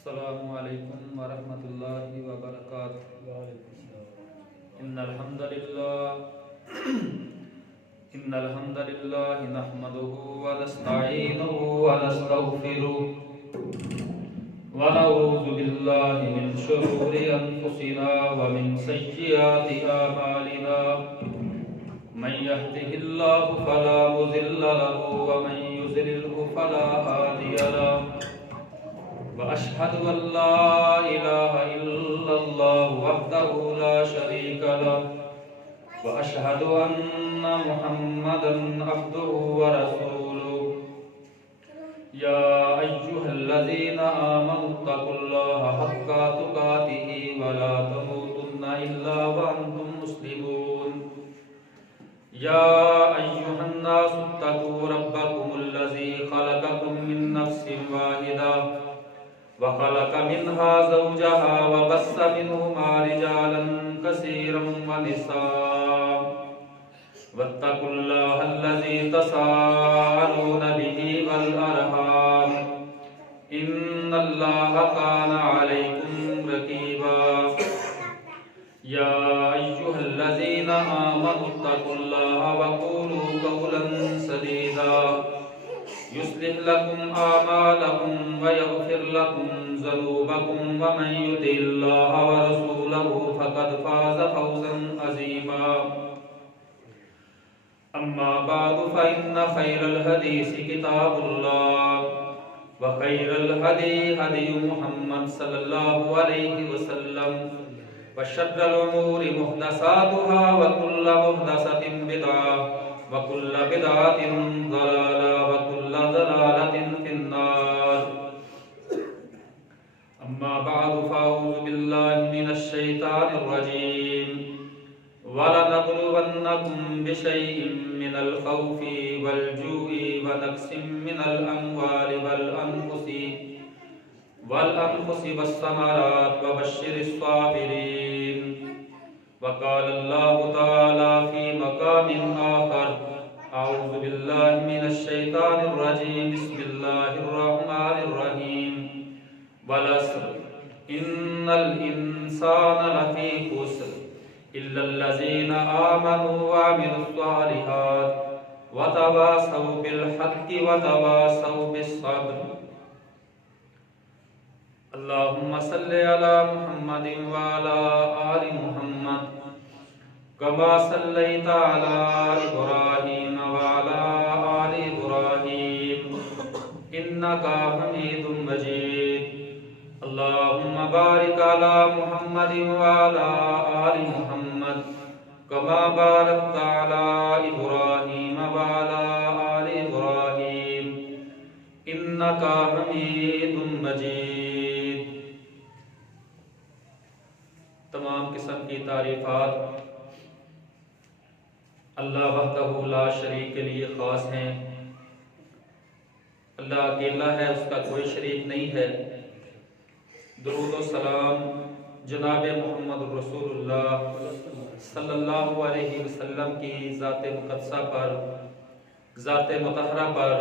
अस्सलामु अलैकुम वरहमतुल्लाहि वबरकातुहू। इन्नल हम्दलिल्लाहि नहमदुहु व नस्तईनुहु व नस्तगफिरुहु व नऊज़ु बिल्लाहि मिन शुरूरि अनफुसिना व मिन सय्यिआति आमालिना। मन यहदिहिल्लाहु फला मुज़िल्ल लहु व मन युज़लिल्हु फला हादिय लहु। व अशहदु अल्ला इलाहा इल्लल्लाहु वहदहु ला शरीक लहु व अशहदु अन्ना मुहम्मदन अब्दुहु व रसूलुहु। या अय्युहल्लज़ीना आमनुत्तकुल्लाहा हक्का तुकातिहि व ला तमूतुन्ना इल्ला व अंतुम मुस्लिमून। या अय्युहन्नासुत्तकू रब्बकुमुल्लज़ी खलक़कुम मिन नफ्सिन वाहिदा व खलक़ मिन्हा ज़ौजहा व बस्स मिन्हुमा रिजालन कसीरन व निसाअ वत्तकुल्लाहल्लज़ी तसाअलून बिही वल अरहाम इन्नल्लाहा काना अलैकुम रक़ीबा। या अय्युहल्लज़ीना आमनुत्तकुल्लाहा व क़ूलू क़ौलन सदीदा युस्लिह लकुम आमालकुम व यग़फिर लकुम ज़ुनूबकुम व मन युतिइल्लाह व रसूलहु फ़क़द फ़ाज़ फ़ौज़न अज़ीमा। अम्मा बअदु फ़इन्न ख़ैरल हदीसी किताबुल्लाह व ख़ैरल हदी हदी मुहम्मद सल्लल्लाहु अलैहि वसल्लम व शर्रल उमूरि मुहदसातुहा व कुल्लु मुहदसतिन बिदअह व कुल्लु बिदअतिन ज़लाला व कुल्लु ज़लालतिन फिन्नार। अम्मा बअदु फ़अऊज़ु बिल्लाहि मिनश शैतानिर रजीम। वलनबलुवन्नकुम बिशैइन मिनल खौफि वल जूइ व नक्सिम मिनल अम्वालि वल अनफुसि वस्समरात व बश्शिरिस साबिरीन। वक़ालल्लाहु तआला फ़ी मक़ामिन आख़र अऊज़ु बिल्लाहि मिनश शैतानिर रजीम बिस्मिल्लाहिर रहमानिर रहीम। वल अस्र इन्नल इंसाना लफ़ी खुस्र इल्लल्लज़ीना आमनू व अमिलुस सालिहात व तवासौ बिल हक़्क़ि व तवासौ बिस सब्र। अल्लाहुम्मा सल्लि अला मुहम्मदिन व अला आलि मुहम्मद कमा सल्लैता अला इब्राहीम व अला आलि इब्राहीम इन्नका हमीदुम मजीद। अल्लाहुम्मा बारिक अला मुहम्मदिन व अला आलि मुहम्मद कमा बारकता अला इब्राहीम व अला आलि इब्राहीम इन्नका हमीदुम मजीद। तमाम किस्म की तारीफ़ात अल्लाह वहदहु ला शरीक के लिए ख़ास हैं। अल्लाह अकेला है, उसका कोई शरीक नहीं है। दुरूद व सलाम जनाब मोहम्मद रसूलुल्लाह सल्लल्लाहु अलैहि वसल्लम की ज़ात मुक़द्दसा पर, ज़ात मुतहरा पर,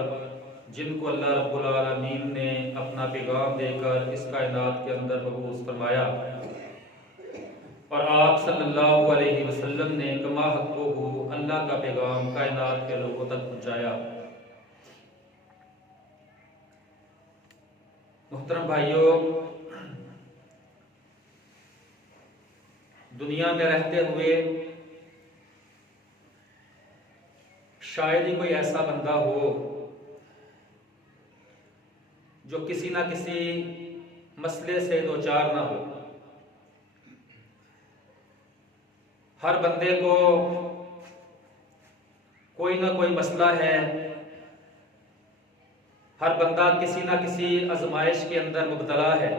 जिनको अल्लाह रब्बुल आलमीन ने अपना पैगाम देकर इस कायनात के अंदर मबूस फरमाया और आप सल्लल्लाहु अलैहि वसल्लम ने कमा हक़्क़ुहु अल्लाह का पैगाम कायनात के लोगों तक पहुँचाया। मुहतरम भाइयों, दुनिया में रहते हुए शायद ही कोई ऐसा बंदा हो जो किसी ना किसी मसले से दो चार ना हो। हर बंदे को कोई ना कोई मसला है। हर बंदा किसी ना किसी आजमाइश के अंदर मुब्तला है।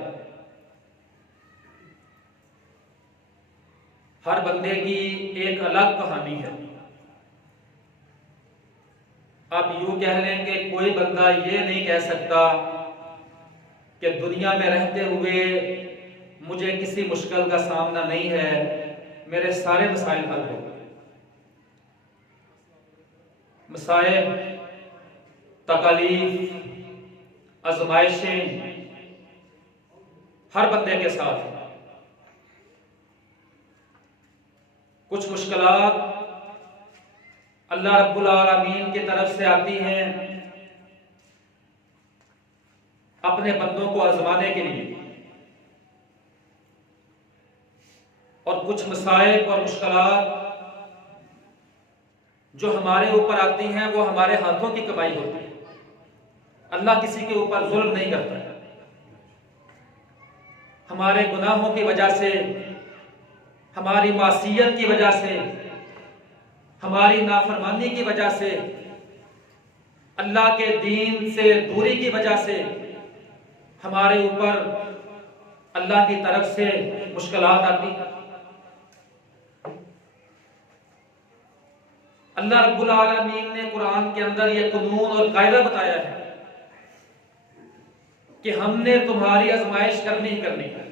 हर बंदे की एक अलग कहानी है। आप यूं कह लें कि कोई बंदा ये नहीं कह सकता कि दुनिया में रहते हुए मुझे किसी मुश्किल का सामना नहीं है, मेरे सारे मसाइल हल हो गए। मसाइब, तकालीफ, आजमाइशें हर बंदे के साथ कुछ मुश्किलात अल्लाह रब्बुल आलमीन की तरफ से आती हैं अपने बंदों को आजमाने के लिए, और कुछ मसाइब और मुश्किलात जो हमारे ऊपर आती हैं वो हमारे हाथों की कमाई होती है। अल्लाह किसी के ऊपर जुल्म नहीं करता। हमारे गुनाहों की वजह से, हमारी मासियत की वजह से, हमारी नाफरमानी की वजह से, अल्लाह के दीन से दूरी की वजह से हमारे ऊपर अल्लाह की तरफ से मुश्किलात आती हैं। अल्लाह रब्बुल आलमीन ने कुरान के अंदर यह कानून और कायदा बताया है कि हमने तुम्हारी आजमाइश करनी ही करनी है।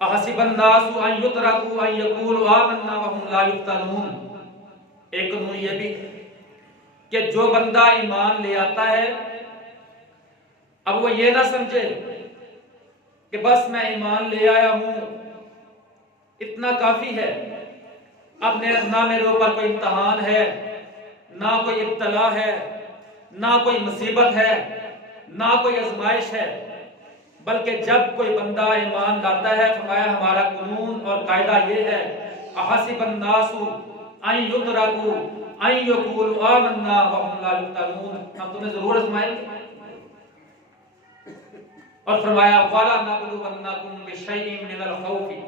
अहसिबन नासु अन युतरकू अन यकूलू आमन्ना वहुम ला युफ्तनून। एक कानून यह भी कि जो बंदा ईमान ले आता है, अब वो ये ना समझे कि बस मैं ईमान ले आया हूं, इतना काफी है, अब ना मेरे ऊपर कोई इम्तहान है, ना कोई इब्तला है, ना कोई मुसीबत है, ना कोई आजमाइश है। बल्कि जब कोई बंदा ईमान लाता है, फरमाया हमारा कानून और कायदा ये है, अहसिबन नासु अन युतरकू अन यकूलू आमन्ना वहुम ला युफ्तनून। हम तुम्हें जरूर आजमाएंगे। और फरमाया वला नबलुवन्नकुम बिशैइन मिनल खौफि।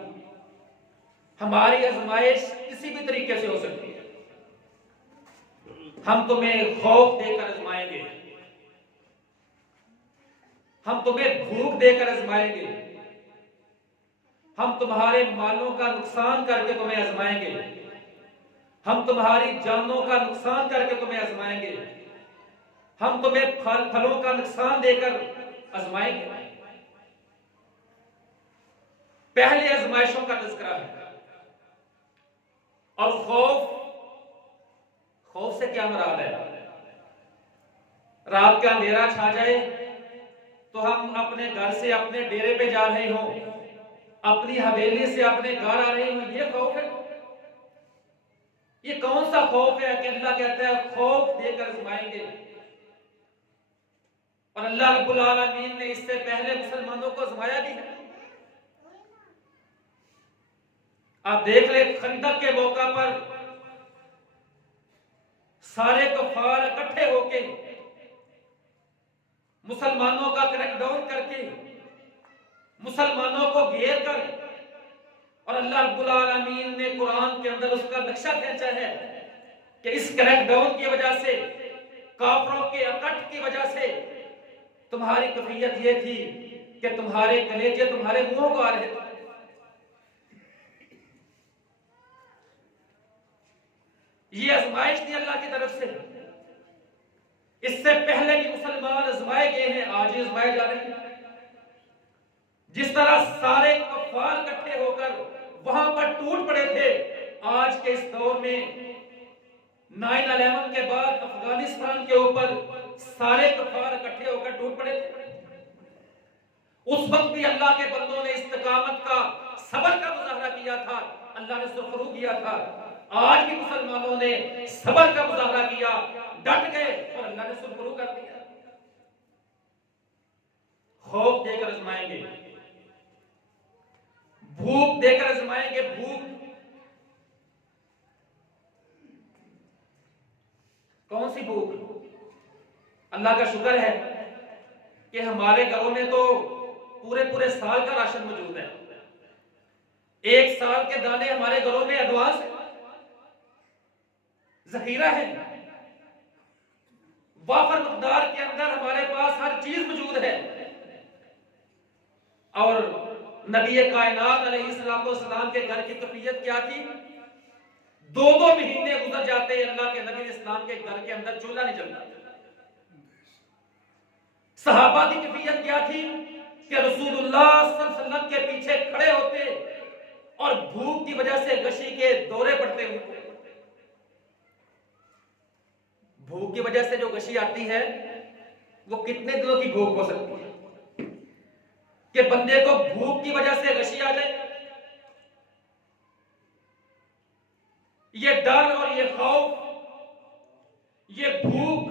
हमारी आजमाइश किसी भी तरीके से हो सकती है। हम तुम्हें खौफ देकर आजमाएंगे, हम तुम्हें भूख देकर आजमाएंगे, हम तुम्हारे मालों का नुकसान करके तुम्हें आजमाएंगे, हम तुम्हारी जानों का नुकसान करके तुम्हें आजमाएंगे, हम तुम्हें फलों का नुकसान देकर आजमाएंगे। पहले आजमाइशों का तज़किरा है। और खौफ से क्या मुराद है? रात का अंधेरा छा जाए तो हम अपने घर से अपने डेरे पे जा रहे हों, अपनी हवेली से अपने घर आ रहे हों, ये खौफ है? ये कौन सा खौफ है कि अल्लाह कहता है खौफ देकर आजमाएंगे? और अल्लाह रब्बुल आलमीन ने इससे पहले मुसलमानों को आजमाया भी है। आप देख ले, खंदक के मौका पर सारे कुफार इकट्ठे होके मुसलमानों का क्रैकडाउन करके, मुसलमानों को घेर कर, और अल्लाह रब्बुल आलमीन ने कुरान के अंदर उसका नक्शा खींचा है कि इस क्रैकडाउन की वजह से, काफिरों के इकट्ठ की वजह से तुम्हारी कैफियत ये थी कि तुम्हारे कलेजे तुम्हारे मुंहों को आ रहे थे। ये आजमाइश थी अल्लाह की तरफ से। इससे पहले भी मुसलमान आजमाए गए हैं, आज ही आजमाए जा रहे हैं। जिस तरह सारे कुफार इकट्ठे होकर वहां पर टूट पड़े थे, आज के इस दौर में 9/11 के बाद अफगानिस्तान के ऊपर सारे कुफार इकट्ठे होकर टूट पड़े थे। उस वक्त भी अल्लाह के बंदों ने इस्तिकामत का, सब्र का मुजाहरा किया था, अल्लाह ने सुरखरू किया था। आज भी मुसलमानों ने सब्र का मुजाहरा किया, डट गए और अल्लाह ने सुरखरू कर दिया। खौफ देकर आजमाएंगे, भूख देकर आजमाएंगे। भूख कौन सी भूख? अल्लाह का शुक्र है कि हमारे घरों में तो पूरे पूरे साल का राशन मौजूद है। एक साल के दाने हमारे घरों में एडवांस है, जखीरा है, वाफर मकदार के अंदर हमारे पास हर चीज मौजूद है। और नबी कायनात अलैहिस्सलाम के घर की कैफियत क्या थी? 2-2 महीने गुजर जाते, अल्लाह के नबी इस्लाम के घर के अंदर चूल्हा नहीं जलता। सहाबा की कैफियत क्या थी कि रसूलुल्लाह सल्लल्लाहु अलैहि वसल्लम के पीछे खड़े होते और भूख की वजह से गशी के दौरे पड़ते हुए। भूख की वजह से जो गशी आती है वो कितने दिनों की भूख हो सकती है? कि बंदे को भूख की वजह से गशी आ जाए। ये डर और ये खौफ, ये भूख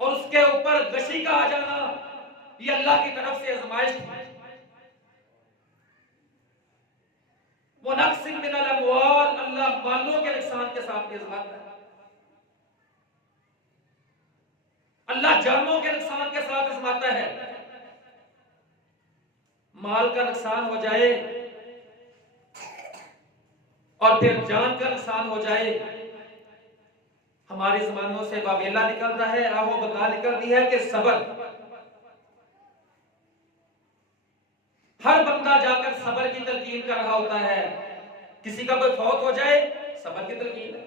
और उसके ऊपर गशी का आ जाना, ये अल्लाह की तरफ से आजमाइश थी। वो नक्सिम मिनल अमवाल, अल्लाह मालों के नुकसान के साथ आजमाता है। अल्लाह जानों के नुकसान के साथ आजमाता है। माल का नुकसान हो जाए और फिर जान का नुकसान हो जाए, हमारी ज़बानों से वावेला निकलता है, आहो बका निकलती है कि सब्र। हर बंदा जाकर सब्र की तलकीन कर रहा होता है। किसी का कोई फौत हो जाए, सब्र की तलकीन है।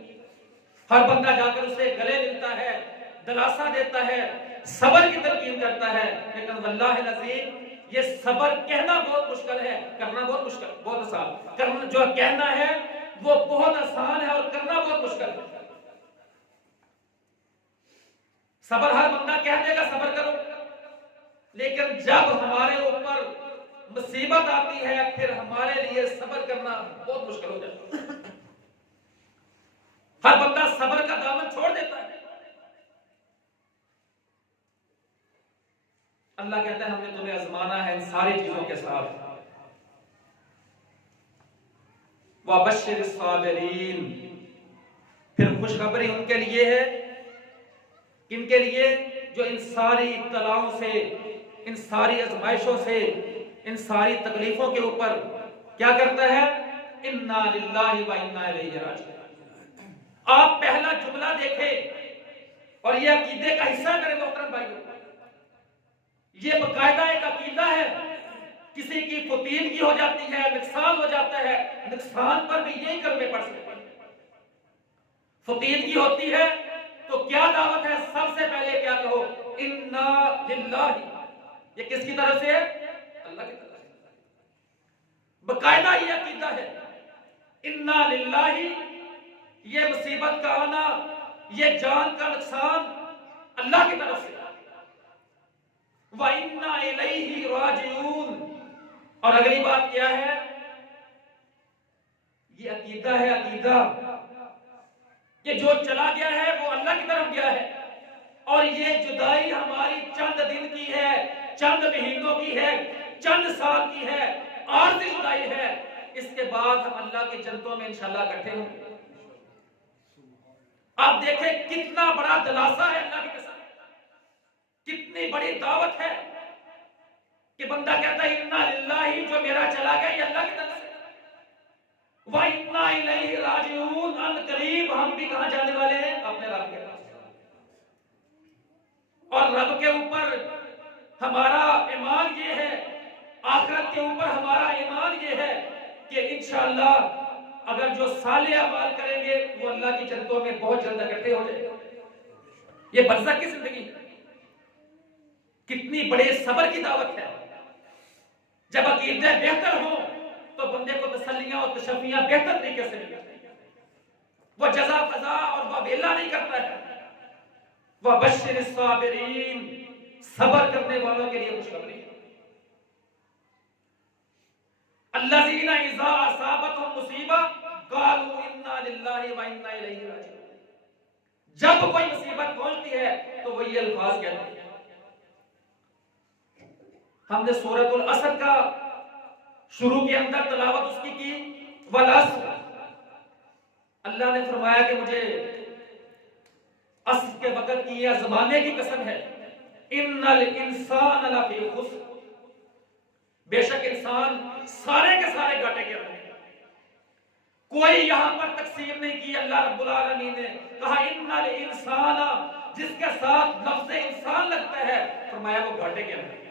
हर बंदा जाकर उसे गले मिलता है, दिलासा देता है, सब्र की तलकीन करता है। लेकिन वल्लाहि नज़ीम, ये सब्र कहना बहुत मुश्किल है, करना बहुत मुश्किल, बहुत आसान। करना, जो कहना है वो बहुत आसान है और करना बहुत मुश्किल है। सब्र हर बंदा कह देगा सब्र करो, लेकिन जब हमारे ऊपर मुसीबत आती है फिर हमारे लिए सब्र करना बहुत मुश्किल हो जाता है। हर बंदा सब्र का दामन छोड़ देता है। अल्लाह कहता है हमने तुम्हें आजमाना है इन सारी चीजों के साथ। वबश्शिर साबिरीन, फिर खुशखबरी उनके लिए है, किनके लिए? जो इन सारी इब्तलाओं से, इन सारी आजमाइशों से, इन सारी तकलीफों के ऊपर क्या करता है? इन्ना लिल्लाहि व इन्ना इलैहि राजिऊन। आप पहला जुमला देखें और यह अकीदे का हिस्सा करें मोहतरम भाइयों। ये बकायदा एक अकीदा है। किसी की फतीनगी हो जाती है, नुकसान हो जाता है, नुकसान पर भी यही कलमे पढ़ सकते हैं। फतीनगी होती है तो क्या दावत है? सबसे पहले क्या कहो? इन्ना लिल्लाहि। ये किसकी तरफ से है? अल्लाह की तरफ से। बकायदा ये अकीदा है, इन्ना लिल्लाहि। ये मुसीबत का आना, ये जान का नुकसान अल्लाह की तरफ से, व इन्ना इलैहि राजिऊन। और अगली बात क्या है? ये अकीदा है, अकीदा कि जो चला गया है वो अल्लाह की तरफ गया है, और ये जुदाई हमारी चंद दिन की है, चंद महीनों की है, चंद साल की है, आरज़ी जुदाई है। इसके बाद हम अल्लाह की जन्नतों में इंशाअल्लाह इकट्ठे होंगे। आप देखें कितना बड़ा दिलासा है अल्लाह की कसम, कितनी बड़ी दावत है कि बंदा कहता है इन्ना लिल्लाहि, जो मेरा चला गया ये अल्लाह की तरफ से, व इन्ना इलैहि राजिऊन। अन करीब हम भी कहां जाने वाले हैं? अपने रब के पास। और रब के ऊपर हमारा ईमान ये है, आखिरत के ऊपर हमारा ईमान ये है कि इंशाअल्लाह अगर जो साले अमाल करेंगे वो अल्लाह की जन्नतों में बहुत जल्द इकट्ठे हो जाएंगे। ये बरज़ख की जिंदगी, कितनी बड़े सब्र की दावत है। जब अकीदे बेहतर हो तो बंदे को तसल्लियां और तशफ़ियां बेहतर तरीके से मिलती हैं। वो जज़ा फज़ा और वावेला नहीं करता है। वबश्शिर साबिरीन, सब्र करने वालों के लिए खुशखबरी। अल्लज़ीना इज़ा असाबतहुम मुसीबा क़ालू इन्ना लिल्लाहि व इन्ना इलैहि राजिऊन। जब कोई मुसीबत पहुंचती है तो वो ये अल्फाज कहते हैं। हमने सूरतुल असर का शुरू के अंदर तलावत उसकी की, वल अस्र। अल्लाह ने फरमाया कि मुझे अस्र के वक़्त की या ज़माने की कसम है, इन्नल इंसान लफी खुस्र। बेशक इंसान सारे के सारे घाटे के अंदर। कोई यहां पर तकसीम नहीं की। अल्लाह रब्बुल आलमीन ने कहा इन्नल इंसान, जिसके साथ लफ्ज़ इंसान लगता है फरमाया वो घाटे के अंदर।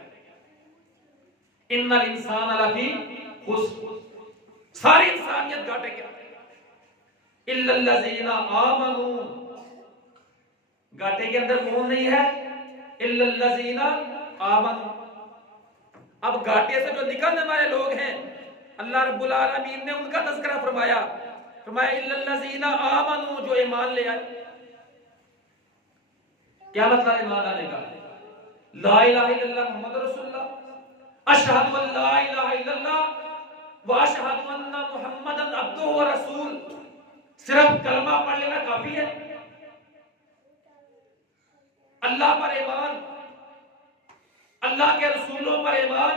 इन्नल इंसान लफी खुस्र, सारी इंसानियत घाटे के अंदर। इल्लल्लज़ीना आमनू, घाटे के अंदर कौन नहीं है? इल्लल्लज़ीना आमनू। अब घाटे से जो निकलने वाले लोग हैं अल्लाह रब्बुल आलमीन ने उनका तज़किरा फरमाया, फरमाया इल्लल्लज़ीना आमनू, जो ईमान ले आए। क्या मतलब ईमान लाने का? ला इलाहा इल्लल्लाह मुहम्मद रसूलुल्लाह, अशहदु अन ला इलाहा इल्लल्लाह व अशहदु अन्ना मुहम्मदन अब्दुहु व रसूल। सिर्फ कलमा पढ़ लेना काफी है। अल्लाह पर ईमान, अल्लाह के रसूलों पर ईमान,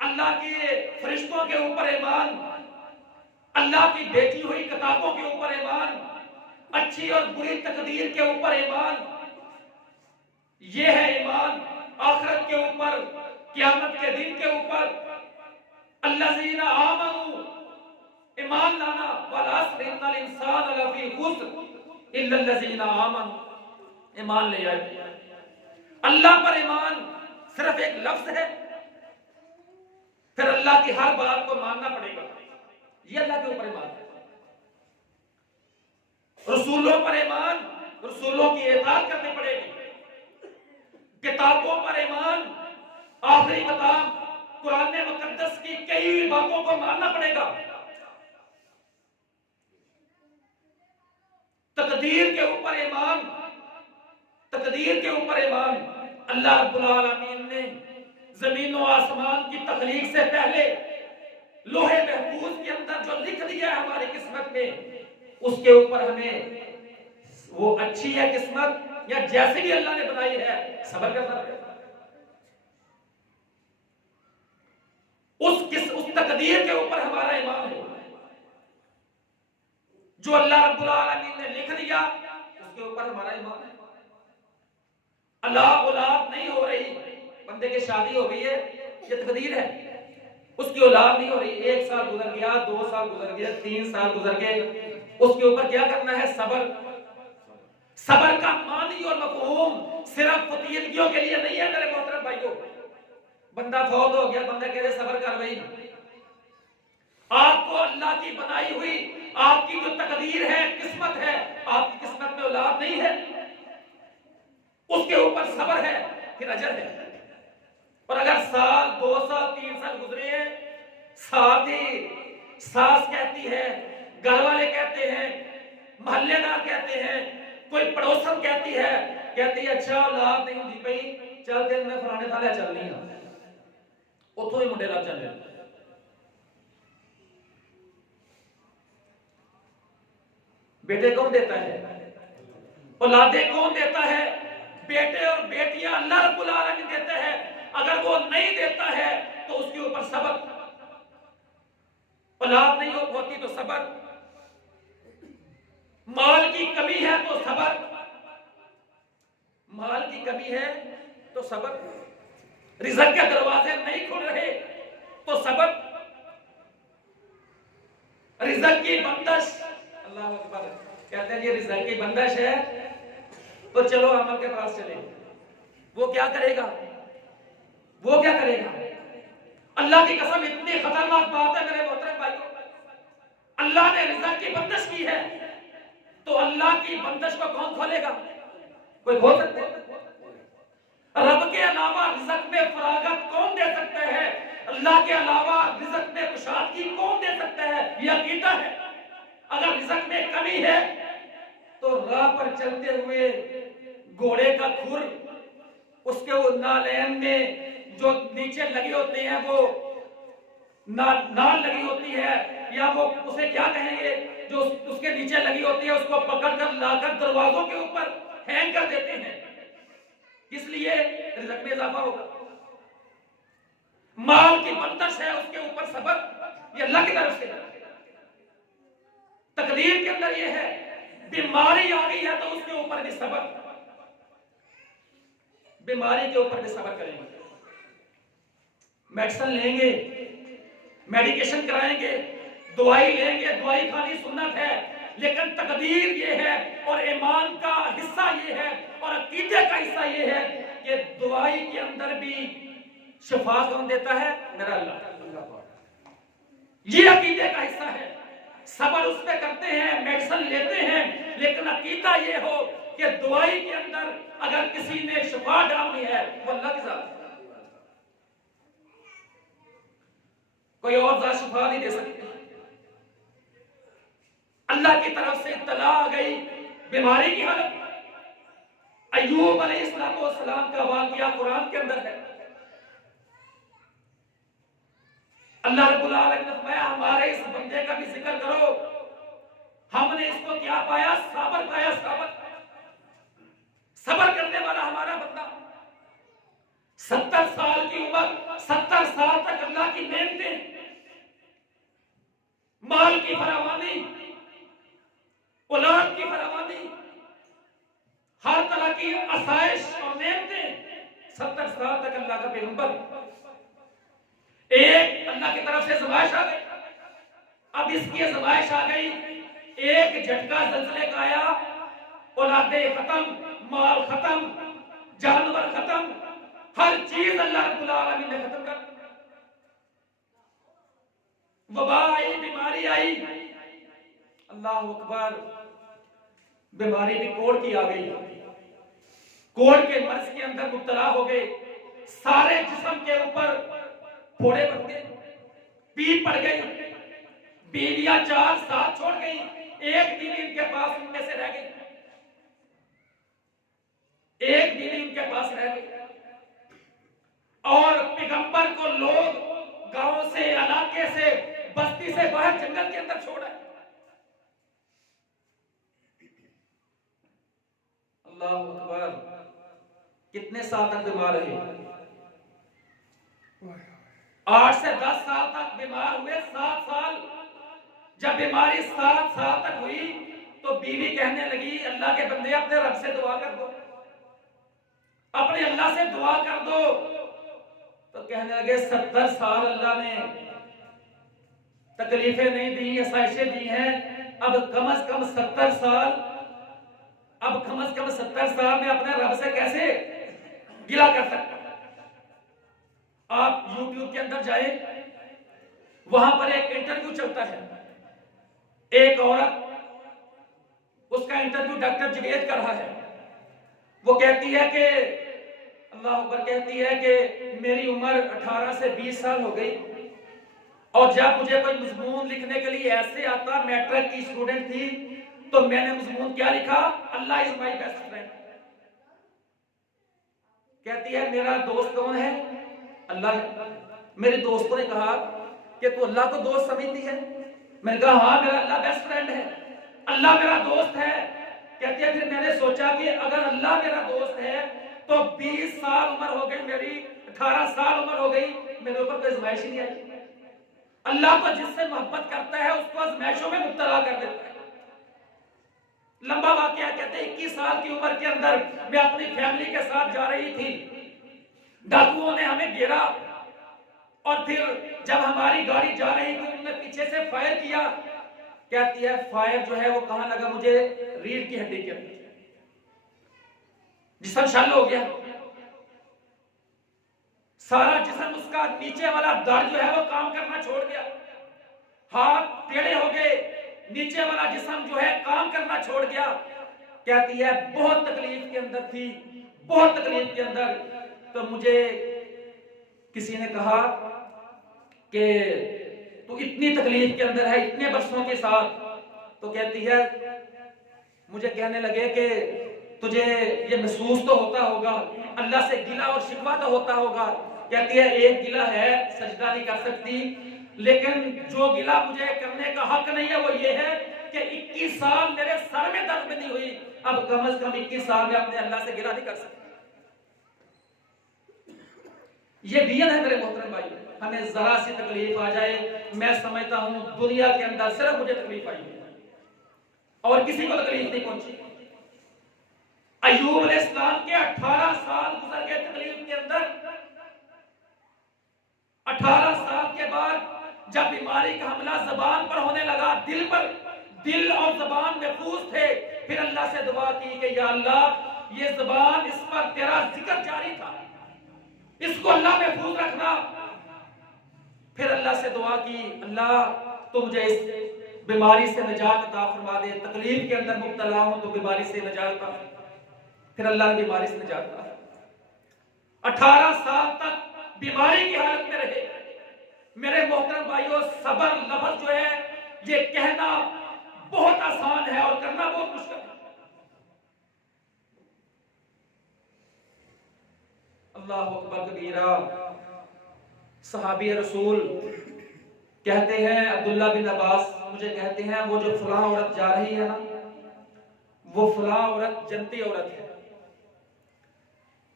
अल्लाह के फरिश्तों के ऊपर ईमान, अल्लाह की भेजी हुई किताबों के ऊपर ईमान, अच्छी और बुरी तकदीर के ऊपर ईमान, ये है ईमान। आखिरत के ऊपर, क़यामत के दिन के ऊपर, अल्लज़ीना आमनू, ईमान लाना, वल अस्र इन्नल इंसान लफी खुस्र इल्लल्लज़ीना आमनू, ईमान ले आए। अल्लाह पर ईमान सिर्फ एक लफ्ज है, फिर अल्लाह की हर बात को मानना पड़ेगा, ये अल्लाह के ऊपर ईमान है। रसूलों पर ईमान, रसूलों की इताअत करनी पड़ेगी। किताबों पर ईमान, आखिरी किताब कुरान मुकद्दस की कई बातों को मानना पड़ेगा। तकदीर के ऊपर ईमान, तकदीर के ऊपर ईमान। अल्लाह रब्बुल आलमीन ने जमीन और आसमान की तख्लीक से पहले लोहे महफूज के अंदर जो लिख दिया है हमारी किस्मत में, उसके ऊपर हमें वो अच्छी है किस्मत या जैसे भी अल्लाह ने बनाई है सब्र करना पड़ेगा। उस तकदीर के ऊपर हमारा ईमान हो। जो अल्लाह रब्बुल आलमीन ने लिख दिया उसके ऊपर हमारा ईमान है। अल्लाह औलाद नहीं हो रही, बंदे की शादी हो गई है, ये तकदीर है, उसकी औलाद नहीं हो रही, 1 साल गुजर गया, 2 साल गुजर गया, 3 साल गुजर गए, उसके ऊपर क्या करना है? सब्र। सब्र का मानी और मफहूम सिर्फ फतीलगियों के लिए नहीं है मेरे मोहतरम भाइयों। बंदा फौत हो गया, बंदा कह रहे सब्र कर भाई। आपको अल्लाह की बनाई हुई आपकी जो तकदीर है, किस्मत है, आपकी किस्मत में औलाद नहीं है, उसके ऊपर सब्र है, फिर अजर है। और अगर साल, 2 साल, 3 साल गुजरे हैं, साथ ही सास कहती है, घर वाले कहते हैं, मोहल्लेदार कहते हैं, कोई पड़ोसन कहती है अच्छा औलाद नहीं होती पई, चल दिन में फलाने थाले चलनी है, उतों ही मुंडे लग जाते। बेटे कौन देता है? औलादे कौन देता है? बेटे और बेटियां अल्लाह रब्बुल आलमीन देते हैं। अगर वो नहीं देता है तो उसके ऊपर सब्र। औलाद नहीं होती तो सब्र, माल की कमी है तो सब्र, माल की कमी है तो सब्र, रिज़्क़ के दरवाजे नहीं खुल रहे तो सब्र, रिज़्क़ की बंदिश, अल्लाह अकबर, कहते हैं ये रिज़्क़ की बंदिश है तो चलो अमल के पास चले। वो क्या करेगा? वो क्या करेगा? अल्लाह की कसम, इतनी खतरनाक बात है मेरे मोहतरम भाइयों। अल्लाह ने रिज़्क़ की बंदिश की है तो अल्लाह की बंदिश को कौन खोलेगा? कोई खोल सकता है? रब के अलावा रिज़्क़ में फरागत कौन दे सकता है? अल्लाह के अलावा रिज़्क़ में कुशादगी कौन दे सकता है? यह अकीदा है। अगर रिज़्क़ में कमी है तो राह पर चलते हुए घोड़े का खुर, उसके वो नालैन में जो नीचे लगी होते हैं, वो नाल लगी होती है, या वो उसे क्या कहेंगे, जो उसके नीचे लगी होती है, उसको पकड़कर लाकर दरवाजों के ऊपर हैंग कर देते हैं, इसलिए रिज़्क़ में इजाफा होगा। माल की बंदिश है, उसके ऊपर सब्र, ये अल्लाह की तरफ से। तकदीर के अंदर ये है, बीमारी आ गई है तो उसके ऊपर भी सब्र, बीमारी के ऊपर भी सब्र करेंगे। मेडिसिन लेंगे, मेडिकेशन कराएंगे, दवाई लेंगे, दवाई खानी सुन्नत है, लेकिन तकदीर ये है और ईमान का हिस्सा ये है और अकीदे का हिस्सा ये है कि दवाई के अंदर भी शिफा कौन देता है? मेरा अल्लाह। ये अकीदे का हिस्सा है। सब्र उस पे करते हैं, मेडिसिन लेते हैं, लेकिन अकीदा ये हो कि दवाई के अंदर अगर किसी ने शिफा डालनी है वो अल्लाह के साथ, कोई और ज़ात शिफा नहीं दे सकती। अल्लाह की तरफ से इत्तला आ गई बीमारी की हालत, अय्यूब अलैहिस्सलाम का वाकया कुरान के अंदर है। अल्लाह रब्बुल आलमीन ने फरमाया हमारे इस बंदे का भी जिक्र करो, हमने इसको क्या पाया? सब्र पाया। सब्र करने वाला हमारा बंदा। 70 साल की उम्र, 70 साल तक अल्लाह की नेमतें, माल की फरावानी, औलाद की फरावानी, हर तरह की आसाइश और नेमतें, 70 साल तक अल्लाह का पैगंबर। एक अल्लाह की तरफ से आज़माइश आ गई। अब इसकी आज़माइश आ गई, एक झटका ज़लज़ले का आया, औलादे खत्म, माल खत्म, जानवर खत्म, हर चीज अल्लाह रब्बुल आलमीन ने खत्म कर। वबा आई, बीमारी आई, अल्लाह अकबर, बीमारी भी कोढ़ की आ गई, कोढ़ के मर्ज के अंदर मुब्तला हो गए, सारे जिस्म के ऊपर फोड़े बन गए, पीप पड़ गई, बीवियां 4 साथ छोड़ गई, एक बीवी इनके पास उनमें से रह गई, एक बीवी इनके पास रह गई। और पैगंबर को लोग गांव से, इलाके से, बस्ती से बाहर जंगल के अंदर छोड़ा। अल्लाह अकबर, कितने साल तक बीमार रहे? 8 से 10 साल तक बीमार हुए। 7 साल जब बीमारी 7 साल तक हुई तो बीवी कहने लगी अल्लाह के बंदे अपने रब से दुआ कर दो, अपने अल्लाह से दुआ कर दो। तो कहने लगे 70 साल अल्लाह ने तकलीफें नहीं दी, आसाइशें दी हैं, अब कम से कम 70 साल, अब कम से कम 70 साल में अपने रब से कैसे गिला कर सकता? आप YouTube के अंदर जाए, वहां पर एक इंटरव्यू चलता है, एक औरत, उसका इंटरव्यू डॉक्टर जुनेद कर रहा है। वो कहती है कि अल्लाह अकबर, कहती है कि मेरी उम्र 18 से 20 साल हो गई और जब मुझे कोई मजमून लिखने के लिए ऐसे आता, मैट्रिक की स्टूडेंट थी, तो मैंने मजमून क्या लिखा? अल्लाह इज माय बेस्ट फ्रेंड। कहती है मेरा दोस्त कौन है? अल्लाह। मेरे दोस्तों ने कहा कि तू अल्लाह को दोस्त समझती है? मैंने कहा हाँ, मेरा अल्लाह बेस्ट फ्रेंड है, अल्लाह मेरा दोस्त है। कहती है फिर मैंने सोचा कि अगर अल्लाह मेरा दोस्त है तो 20 साल उम्र हो गई मेरी, 18 साल उम्र हो गई, मेरे ऊपर कोई आजमाइश नहीं आई। अल्लाह तो जिससे मोहब्बत करता है उसको आजमाइशों में मुब्तला कर देता है। लंबा वाकया, कहते हैं 21 साल की उम्र के अंदर मैं अपनी फैमिली के साथ जा रही थी, डाकुओं ने हमें घेरा और फिर जब हमारी गाड़ी जा रही थी उन्होंने पीछे से फायर किया। कहती है फायर जो है वो कहां लगा? मुझे रीढ़ की हड्डी के अंदर, जिस्म शल हो गया, सारा जिस्म, उसका नीचे वाला दर्द जो है वो काम करना छोड़ गया, हाथ टेढ़े हो गए, नीचे वाला जिस्म जो है काम करना छोड़ गया। कहती है बहुत तकलीफ के अंदर थी, बहुत तकलीफ के अंदर। तो मुझे किसी ने कहा कि तू इतनी तकलीफ के अंदर है, इतने बरसों के साथ। तो कहती है मुझे कहने लगे कि तुझे ये महसूस तो होता होगा, अल्लाह से गिला और शिकवा तो होता होगा। कहती है एक गिला है, सजदा नहीं कर सकती, लेकिन जो गिला मुझे करने का हक नहीं है वो ये है कि 21 साल मेरे सर में दर्द नहीं हुई, अब कम से कम 21 साल में अपने अल्लाह से गिला नहीं कर सकती। ये वियन है मेरे मोहतरम भाई। हमें जरा सी तकलीफ आ जाए, मैं समझता हूं दुनिया के अंदर सिर्फ मुझे तकलीफ आई है और किसी को तकलीफ नहीं पहुंची। अय्यूब अलैहिस्सलाम के 18 साल गुजर गए तकलीफ के अंदर। 18 साल के बाद जब बीमारी का हमला जबान पर होने लगा, दिल पर, दिल और जबान महफूज थे, फिर अल्लाह से दुआ की कि या अल्लाह ये जबान, इस पर तेरा जिक्र जारी था, इसको अल्लाह महफूज रखना। फिर अल्लाह से दुआ की अल्लाह तो मुझे इस बीमारी से निजात अता फरमा दे, तकलीफ के अंदर मुब्तला हूं तो बीमारी से निजात अता। फिर अल्लाह ने बीमारी से निजात अता। 18 साल तक बीमारी की हालत में रहे। मेरे मोहतरम भाइयों, सबर लफ्ज जो है ये कहना बहुत आसान है और करना बहुत मुश्किल है। अल्लाहु अकबर कबीरा। सहाबी रसूल कहते हैं, अब्दुल्ला बिन अब्बास मुझे कहते हैं, वो जो फलां औरत जा रही है ना, वो फलां औरत जन्नती औरत है।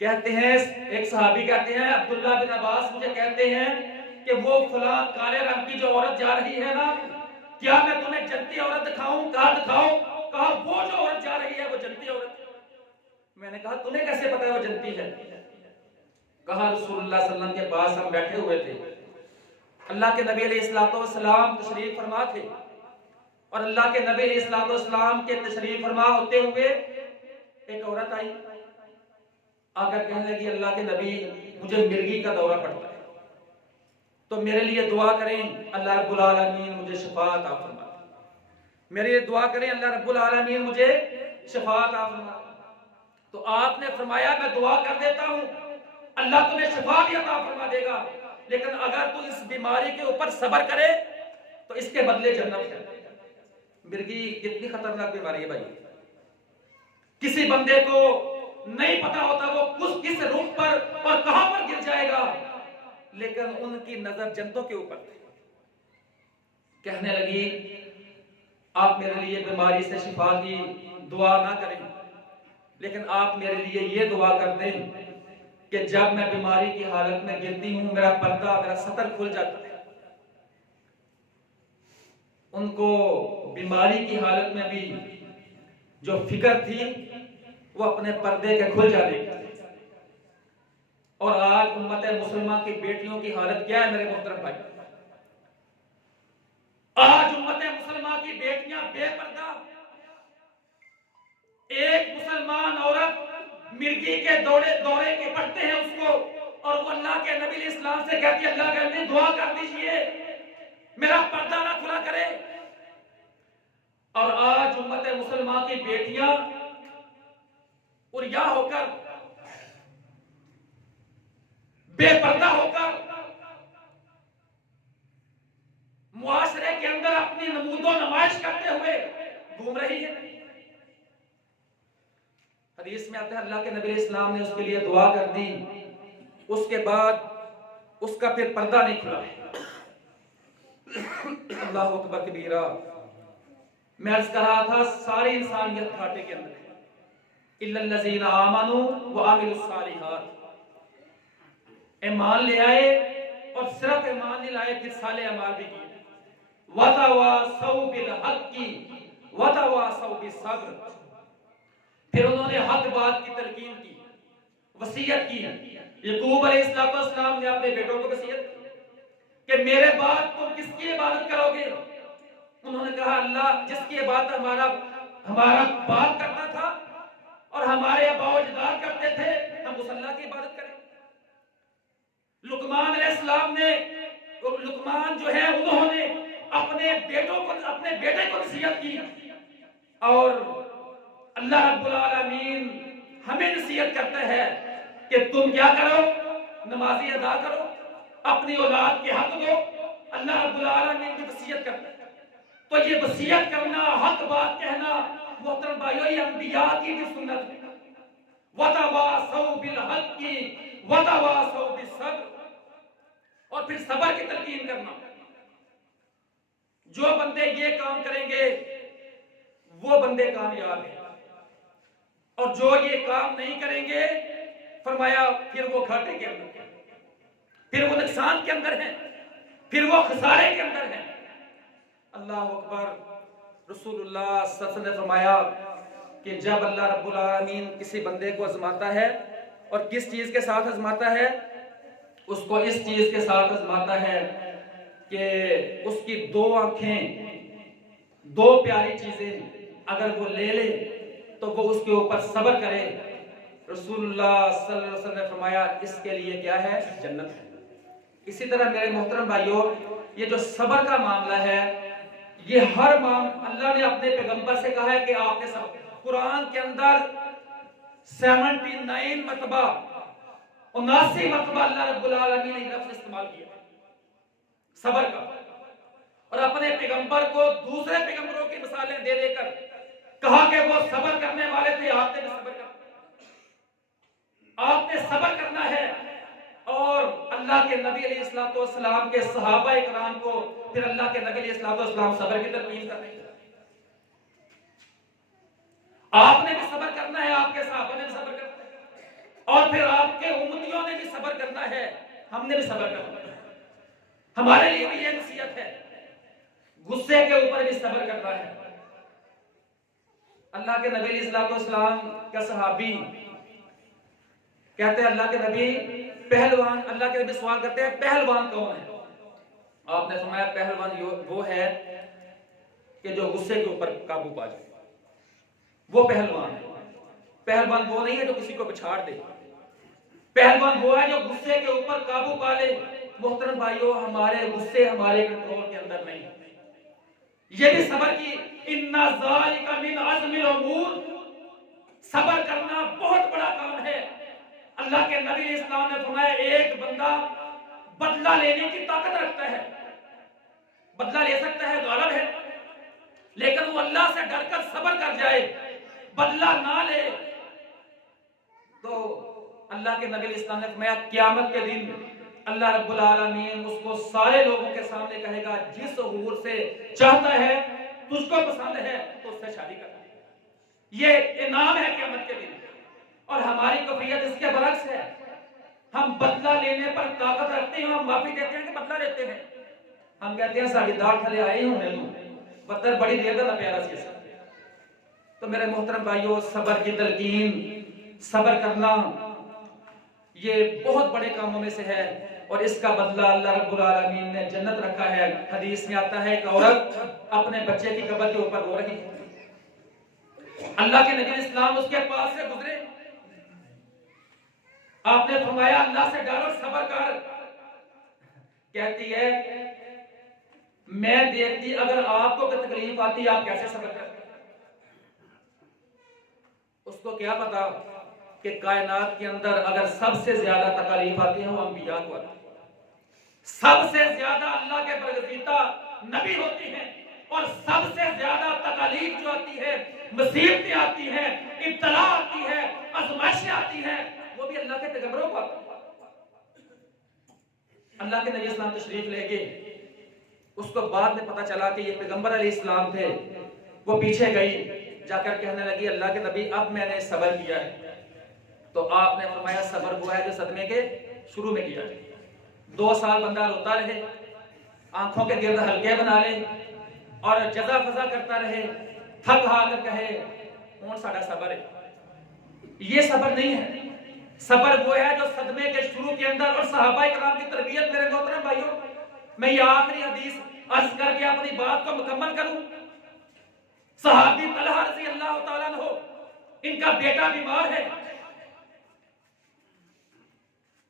कहते हैं, एक सहाबी कहते हैं, अब्दुल्ला बिन अब्बास मुझे कहते हैं कि वो फलां काले रंग की जो औरत जा रही है ना, क्या मैं तुम्हें जन्नती औरत दिखाऊं? कहा दिखाओ। कहा वो जो औरत जा रही है वो जन्नती औरत है। मैंने कहा तुम्हें कैसे पता है वो जन्नती है? कहा रसूलुल्लाह सल्लल्लाहु अलैहि वसल्लम के पास हम बैठे हुए थे, अल्लाह के नबी अलैहिस्सलाम तशरीफ फरमा थे, और अल्लाह के नबी अलैहिस्सलाम के तशरीफ फरमा होते हुए एक औरत आई, आकर कहने लगी, अल्लाह के नबी मुझे मिर्गी का दौरा पड़ता है, तो मेरे लिए दुआ करें, अल्लाह रब्बुल आलमीन मुझे शिफा अता फरमा। मेरे लिए दुआ करें, अल्लाह रब्बुल आलमीन मुझे शिफा अता फरमा। तो आपने फरमाया मैं दुआ कर देता हूं, अल्लाह तुम्हें शिफा भी अता फरमा देगा, लेकिन अगर तू इस बीमारी के ऊपर सब्र करे तो इसके बदले जन्नत है। मिर्गी कितनी खतरनाक बीमारी है भाई। किसी बंदे को नहीं पता होता वो किस रुख पर और कहां पर गिर जाएगा, लेकिन उनकी नजर जन्नतों के ऊपर थी। कहने लगी, आप मेरे लिए बीमारी से शिफा की दुआ ना करें, लेकिन आप मेरे लिए ये दुआ कर दें कि जब मैं बीमारी की हालत में गिरती हूं, मेरा पर्दा, मेरा सतर खुल जाता है। उनको बीमारी की हालत में भी जो फिक्र थी वो अपने पर्दे के खुल जाने की। और आज उम्मत मुसलमान की बेटियों की हालत क्या है मेरे मोहतरम भाई? आज उम्मत मुसलमान की बेटियां बेपर्दा। एक मुसलमान औरत मिर्गी के दौरे के पड़ते हैं उसको, और वो अल्लाह के नबी इस्लाम से कहती है, अल्लाह के नबी दुआ कर दीजिए मेरा पर्दा ना खुला करे। और आज उम्मत मुसलमान की बेटियां उरिया होकर, बेपर्दा होकर मुआशरे के अंदर अपनी नमूदो नमाइश करते हुए घूम रही है। हदीस में आता है, अल्लाह के नबी इस्लाम ने उसके लिए दुआ कर दी, उसके बाद उसका फिर पर्दा नहीं खुला। अल्लाह अकबर कबीरा। मैं अर्ज कर रहा था, सारी इंसानियत घाटे के अंदर है, इल्लल लज़ीना आमनू व अमिलुस सालिहात। ईमान ले आए और सिर्फ ईमान नहीं लाए, फिर साले अमाल भी किए। वतवासौ बिल हक़्क़ि वतवासौ बिस सब्र। फिर उन्होंने हक बात की तलकीन की, वसीयत की। याकूब अलैहिस्सलाम ने अपने बेटों को वसीयत की कि मेरे बाद तुम किसकी इबादत करोगे? उन्होंने कहा, अल्लाह जिसकी इबादत हमारा बाप करता था और हमारे आबा अजदाद करते थे, हम उस अल्लाह की इबादत करें। लुकमान अलैहिस्सलाम ने, लुकमान जो है उन्होंने अपने बेटे को नसीहत की, और अल्लाह रब्बुल आलमीन हमें नसीहत करता है कि तुम क्या करो, नमाज़ी अदा करो, अपनी औलाद के हक दो। अल्लाह रब्बुल आलमीन की वसीयत करता है। तो ये वसीयत करना, हक बात कहना, मोहतरम भाइयों, ये अंबिया की भी सुन्नत है। वतवासौ बिल हक़्क़ि वतवासौ बिस सब्र। और फिर सब्र की तलकीन करना। जो बंदे ये काम करेंगे वो बंदे कामयाब हैं, और जो ये काम नहीं करेंगे, फरमाया फिर वो घाटे के अंदर है, फिर वो नुकसान के अंदर है, फिर वो खसारे के अंदर है। अल्लाह अकबर। रसूलुल्लाह सल्लल्लाहु अलैहि वसल्लम ने फरमाया कि जब अल्लाह रब्बुल आलमीन किसी बंदे को आजमाता है, और किस चीज के साथ आजमाता है? उसको इस चीज के साथ आजमाता है कि उसकी दो आंखें, दो प्यारी चीजें अगर वो ले तो वो उसके ऊपर सब्र करे। रसूलुल्लाह सल्लल्लाहु अलैहि वसल्लम ने फरमाया, इसके लिए क्या है? जन्नत है। इसी तरह मेरे मोहतरम भाइयों, ये जो सब्र का मामला है, ये हर अल्लाह ने अपने पैगंबर से कहा है कि आपने सब, कुरान के अंदर 79 मरतबा, 79 मरतबा अल्लाह रब्बुल आलमीन ने लफ्ज़ इस्तेमाल किया सब्र का, और अपने पैगंबर को दूसरे पैगंबरों की मिसालें दे देकर कहा कि वो सब्र करने वाले थे, आपने भी सब्र करना, आपने सब्र करना है। अल्लाह के नबी अलैहिस्सलाम के सहाबा इकराम को फिर अल्लाह के नबी अलैहिस्सलाम सब्र की तलकीन कर रहे हैं। आपने भी सब्र करना है, आपके सहाबा ने भी सब्र करना है, और फिर आपके उम्मतियों ने भी सब्र करना है, हमने भी सब्र करना है। हमारे लिए भी ये नसीहत है, गुस्से के ऊपर भी सब्र करना है। अल्लाह के नबी अलैहिस्सलाम का सहाबी कहते हैं, अल्लाह के नबी पहलवान, अल्लाह के नबी सवाल करते हैं पहलवान कौन है? आपने फरमाया पहलवान वो है कि जो गुस्से के ऊपर काबू पा जाए, वो पहलवान है। पहलवान वो नहीं है जो किसी को पिछाड़ दे, पहलवान वो है जो गुस्से के ऊपर काबू पा ले। मोहतरम भाइयों, हमारे गुस्से हमारे कंट्रोल के अंदर नहीं। ये भी सब्र की इन्ना ज़ालिका मिन अज़मिल उमूर, सब्र करना बहुत बड़ा काम है। अल्लाह के नबी इस्लाम ने फरमाया एक बंदा बदला लेने की ताकत रखता है, बदला ले सकता है, गालिब है, लेकिन वो अल्लाह से डरकर सब्र कर जाए, बदला ना ले, तो अल्लाह के नबी इस्लाम ने फरमाया क़यामत के दिन अल्लाह रब्बुल आलमीन उसको सारे लोगों के सामने कहेगा, जिस हूर से चाहता है, तुझको पसंद है तो उससे शादी कर। ये इनाम है क़यामत के दिन। और हमारी कफियत इसके बरक्स है, हम बदला लेने पर ताकत रखते हैं, हम माफी देते हैं कि बदला लेते हैं। हम कहते हैं साड़ी दाल थले आए होने लो, बदल बड़ी देर का प्यारा सी। तो मेरे मोहतरम भाइयों, सब्र की तलकीन, सब्र करना ये बहुत बड़े कामों में से है, और इसका बदला अल्लाह रब्बुल आलमीन ने जन्नत रखा है। हदीस में आता है, एक औरत अपने बच्चे की कब्र के ऊपर रो रही है, अल्लाह के नबी इस्लाम उसके पास से गुजरे, आपने फरमाया अल्लाह से डरो, सब्र कर। कहती है मैं देखती अगर आपको कोई तकलीफ आती आप कैसे सब्र करते। उसको क्या पता कि कायनात के अंदर अगर सबसे ज्यादा तकलीफ आती है वो अंबिया को आती है, सबसे ज्यादा अल्लाह के बरगज़ीदा नबी होती हैं, और सबसे ज्यादा तकलीफ जो आती है, मुसीबतें आती हैं, इब्तला आती है, आज़माइशें आती हैं, वो भी अल्लाह के पैगंबरों को आती है। अल्लाह के नबी इस्लाम तशरीफ ले गए, उसको बाद में पता चला कि ये पैगंबर अलैहिस्सलाम थे। वो पीछे गई, जाकर कहने लगी अल्लाह के नबी अब मैंने सब्र किया है। तो आपने फरमाया सब्र वो है जो सदमे के शुरू में किया। 2 साल बंदा रोता रहे, आंखों के गिर्द हल्के बना ले और जजा फजा करता रहे, थक हार कहे कौन साडा सब्र है। ये सब्र नहीं है। सब्र वो है जो सदमे के शुरू के अंदर, और सहाबा इकराम की तरबियत। मेरे मोहतरम भाइयों, मैं ये आखिरी हदीस अर्ज करके अपनी बात को मुकम्मल करूं। सहाबी तलहा रज़ी अल्लाह तआला अन्हु, इनका बेटा बीमार है,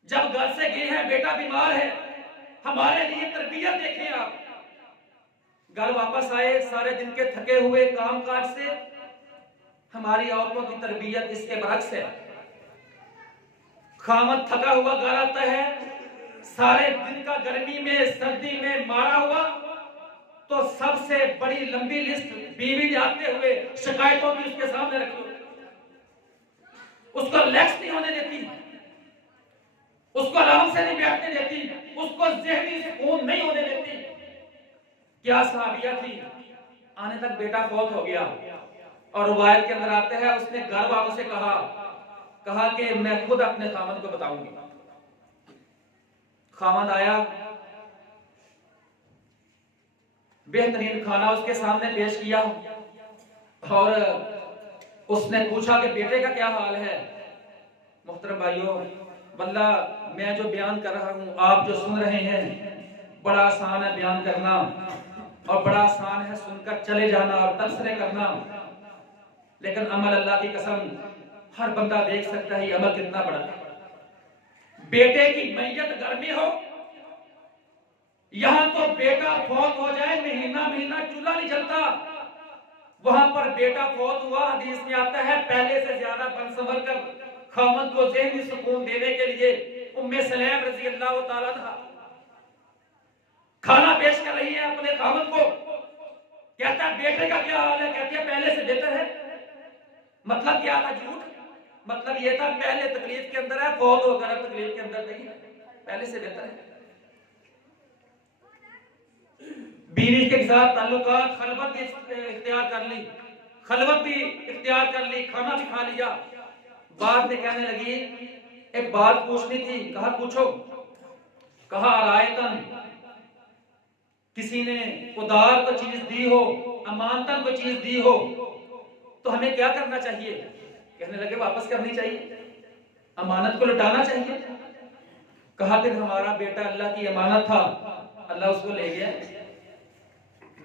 जब घर से गए हैं बेटा बीमार है, हमारे लिए तरबियत देखें आप। घर वापस आए सारे दिन के थके हुए काम काज से, हमारी औरतों की तरबियत इसके बरक्स है। खामद थका हुआ घर आता है, सारे दिन का गर्मी में सर्दी में मारा हुआ, तो सबसे बड़ी लंबी लिस्ट बीवी ने आते हुए शिकायतों की उसके सामने रखी, उसको रिलैक्स नहीं होने देती, उसको आराम से नहीं बैठने देती, उसको ज़हनी सुकून नहीं होने देती। क्या सहाबिया थी, आने तक बेटा फौत हो गया, और रिवायत के अंदर आते हैं उसने घर वालों से कहा कि मैं खुद अपने खामद को बताऊंगी। खामद आया, बेहतरीन खाना उसके सामने पेश किया, और उसने पूछा कि बेटे का क्या हाल है। मोहतरम भाइयों, वल्ला मैं जो बयान कर रहा हूं, आप जो सुन रहे हैं, बड़ा आसान है बयान करना, और बड़ा आसान है सुनकर चले जाना और तबसरे करना, लेकिन अमल अल्लाह की कसम हर बंदा देख सकता है ये अमल कितना बड़ा है। बेटे की मैयत घर में हो, यहां तो बेटा फौत हो जाए, महीना चूल्हा नहीं जलता, वहां पर बेटा फौत हुआ, हदीस में आता है पहले से ज्यादा बनसवर कर खामद को ज़हनी सुकून देने के लिए उम्मे सलेम रज़ी अल्लाह तआला अन्हा खाना पेश कर रही है अपने खामद को। कहता है बेटे का क्या हाल है, कहती है पहले से बेहतर है। मतलब क्या था? झूठ। मतलब ये था पहले तकलीफ के अंदर है, फौत होकर तकलीफ के अंदर नहीं है। पहले से बेहतर है। बीवी के साथ ताल्लुकात खलवत इख्तियार कर ली, खलवत भी इख्तियार कर ली, खाना भी खा लिया। बाद में कहने लगी एक बात पूछनी थी। कहा पूछो। कहा अरायतन, किसी ने उधार को चीज दी हो, अमानतन को चीज दी हो, तो हमें क्या करना चाहिए? कहने लगे वापस करनी चाहिए, अमानत को लौटाना चाहिए। कहा फिर हमारा बेटा अल्लाह की अमानत था, अल्लाह उसको ले गया।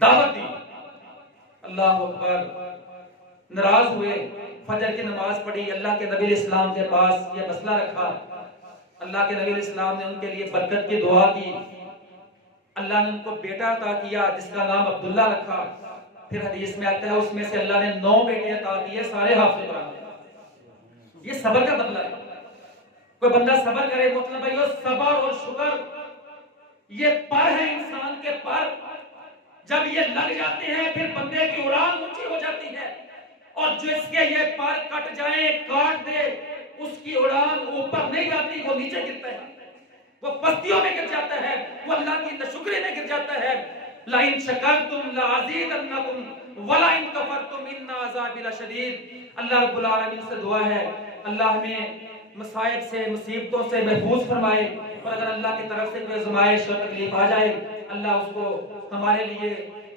दावत दी, अल्लाह अकबर। नाराज हुए, फजर की नमाज पढ़ी, अल्लाह के नबी इस्लाम के पास यह मसला रखा। अल्लाह के नबी इस्लाम ने उनके लिए बरकत की दुआ की। अल्लाह ने उनको बेटा अता किया जिसका नाम अब्दुल्ला रखा। फिर हदीस में आता है उसमें से अल्लाह ने 9 बेटे अता किए, सारे हाफिज कुरान। ये सब्र का बदला है। कोई बंदा सब्र करे, मतलब भाई सब्र और शुक्र ये पर है इंसान के पर। जब ये लग जाते हैं फिर बंदे की उड़ान ऊंची हो जाती है, और जिसके ये पर कट जाए, काट दे, उसकी उड़ान ऊपर नहीं जाती, वो नीचे गिरता है, वो पस्तियों में गिर जाता है, वो अल्लाह की नाशुक्री में गिर जाता है। लाइन शकरतुम लाज़ीदन्नकुम वला इन कफरतुम इन्ना अज़ाबी लशदीद। अल्लाह रब्बुल आलमीन से दुआ है अल्लाह हमें मसाइब से, मुसीबतों से महफूज फरमाए, और अगर अल्लाह की तरफ से कोई आज़माइश और तकलीफ आ जाए, अल्लाह उसको हमारे लिए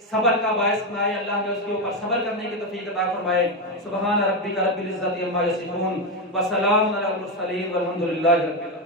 सब्र का बायस बनाए, अल्लाह हमें उसके ऊपर सब्र करने की तौफीक अता फरमाए। सुब्हान रब्बिका रब्बिल इज्जति अम्मा यसिफून व सलामुन अलल मुरसलीन वल्हम्दुलिल्लाहि रब्बिल आलमीन।